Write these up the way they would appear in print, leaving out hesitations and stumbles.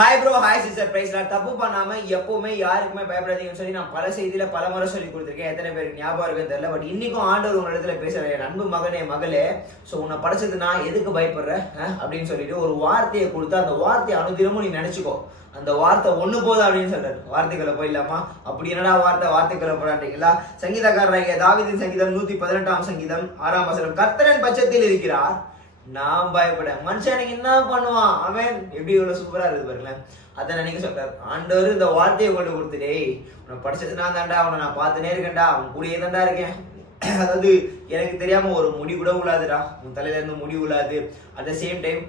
Hi bro, hi sister, praise lord. தப்பு பண்ணாம எப்பவுமே யாருக்குமே பயப்படாதீங்கன்னு சொல்லி நான் பல செய்தியில பல முறை சொல்லி கொடுத்துருக்கேன். எத்தனை பேருக்கு ஞாபகம் இருக்குன்னு தெரியல. பட் இன்னைக்கும் ஆண்டவர் உங்க இடத்துல பேசுறேன், என் அன்பு மகனே மகளே. ஸோ உன்னை படைச்சது நான் எதுக்கு பயப்படுறேன் அப்படின்னு சொல்லிட்டு ஒரு வார்த்தையை கொடுத்து அந்த வார்த்தையை அனுதினமும் நீ நினைச்சுக்கோ. அந்த வார்த்தை ஒண்ணு போதும் அப்படின்னு சொல்றாரு. வார்த்தைகளை போயிடலாமா? அப்படி என்னடா வார்த்தைகளை போடாட்டீங்களா? சங்கீதக்காரராகிய தாவீதின் சங்கீதம் 118 சங்கீதம் 6 கர்த்தரின் பட்சத்தில் இருக்கிறார், நான் பயப்பட மனுஷனுக்கு என்ன பண்ணுவான் அவன். எப்படி இவ்வளவு சூப்பரா இருக்கு பாருங்களேன். அதை நினைக்க சொல்றாரு ஆண்டவர். இந்த வார்த்தையை கொண்டு கொடுத்துட்டே, உன்னை படிச்சது நான் தாண்டா, அவனை நான் பார்த்துனே இருக்கேன்டா, அவன் கூடயே தாண்டா இருக்கேன். அதாவது எனக்கு தெரியாம ஒரு முடி கூட உள்ளாதுடா, உன் தலையில இருந்து முடி உள்ளாது. அட் த சேம் டைம்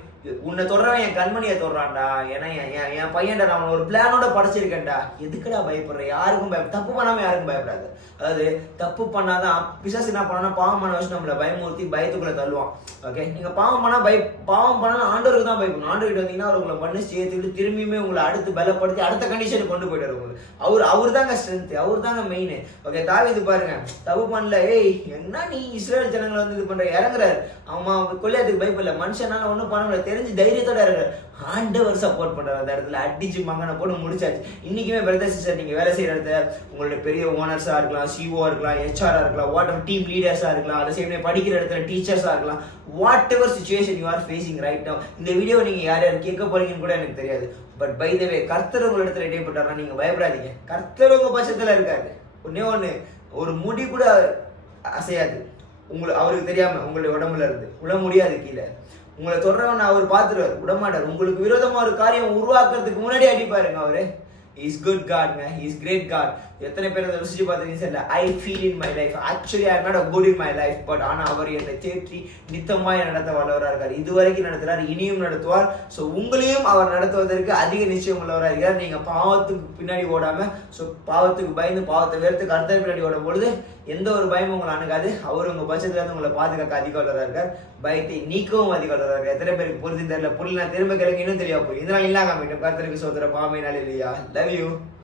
உன்னை தொடரவன் என் கண்மணியை தொடறான்டா. ஏன்னா என் பையன்டா, நான் ஒரு பிளானோட படைச்சிருக்கேன்டா. எதுக்குடா பயப்படுற? யாருக்கும் தப்பு பண்ணாம யாருக்கும் பயப்படாது. அதாவது தப்பு பண்ணாதான் பிசாசு என்ன பண்ணா, பாவம் பண்ண வச்சு நம்மளை பயமுறுத்தி பயத்துக்குள்ள தள்ளுவான். ஓகே, நீங்க பாவம் பண்ணா ஆண்டவருக்கு தான் பயப்படணும். ஆண்டவர்கிட்ட வந்தீங்கன்னா அவர் உங்களை பண்ணி சேர்த்துட்டு திரும்பியுமே உங்களை அடுத்து பலப்படுத்தி அடுத்த கண்டிஷனுக்கு கொண்டு போயிட்டாரு. உங்களுக்கு அவர் தாங்க ஸ்ட்ரென்த், அவர் தாங்க மெயின். ஓகே, தாவீது பாருங்க, தப்பு பண்ணல. என்ன நீ இஸ்ரேல் ஜனங்களை வந்து இது பண்ற இறங்குறாரு. அவன் கொள்ளையத்துக்கு பயப்படல, மனுஷனால ஒன்றும் பண்ண முடியல, தெரிஞ்சு தைரியத்தோட இறங்குறாரு. ஆண்டவர் சப்போர்ட் பண்றாரு. அந்த இடத்துல அடிச்சு மங்கனை போட்டு முடிச்சாச்சு. இன்னைக்குமே பிரதர் சிஸ்டர், நீங்க வேலை செய்யற இடத்துல உங்களுடைய பெரிய ஓனர்ஸா இருக்கலாம், சிஓ இருக்கலாம், ஹெச்ஆரா இருக்கலாம், வாட் எவர் டீம் லீடர்ஸா இருக்கலாம், அதை செய்ய படிக்கிற இடத்துல டீச்சர்ஸா இருக்கலாம், what ever situation you are facing right now. இந்த வீடியோ நீங்க யார் யார் கேட்க போறீங்கன்னு கூட எனக்கு தெரியாது. பட் பை த வே, கர்த்தர் உங்க இடத்துல இடைப்பட்டாருன்னா நீங்க பயப்படாதீங்க. கர்த்தர் உங்க பட்சத்துல இருக்காரு. ஒண்ணு ஒரு முடி கூட அசையாது அவருக்கு தெரியாம. உங்களுடைய உடம்புல இருந்து உள்ள முடியாது கீழே. உங்களை தொடர்றவன் அவர் பார்த்துருவார், விடமாட்டார். உங்களுக்கு விரோதமா ஒரு காரியம் உருவாக்குறதுக்கு முன்னாடி அடிப்பாருங்க அவரு. இஸ் குட் காட்ங்க, இஸ் கிரேட் காட். எத்தனை பேர் அதை ருசிச்சு பார்த்தீங்கன்னு தெரியல. I feel in my life, actually I not good in my life, but ஆனால் அவர் என்னை தேற்றி நித்தமாய் நடத்த வல்லவராக இருக்கார். இதுவரைக்கும் நடத்துறார், இனியும் நடத்துவார். ஸோ உங்களையும் அவர் நடத்துவதற்கு அதிக நிச்சயம் உள்ளவராக இருக்கிறார். நீங்க பாவத்துக்கு பின்னாடி ஓடாம, ஸோ பாவத்துக்கு பயந்து பாவத்தை வெறுத்து கர்த்தர் பின்னாடி ஓடும் பொழுது எந்த ஒரு பயமும் உங்களை அணுகாது. அவர் உங்க பட்சத்துல இருந்து உங்களை பாதுகாக்க அதிக உள்ளதா இருக்கார். பயத்தை நீக்கவும் அதிக உள்ளதா இருக்கார். எத்தனை பேருக்கு புரிஞ்சு தெரியல, புரியல, நான் திரும்ப கிழங்கு இன்னும் தெரியாது போய் இதெல்லாம் இல்லாம கர்த்தருக்கு சோதர பாமை நாள் இல்லையா. Love you.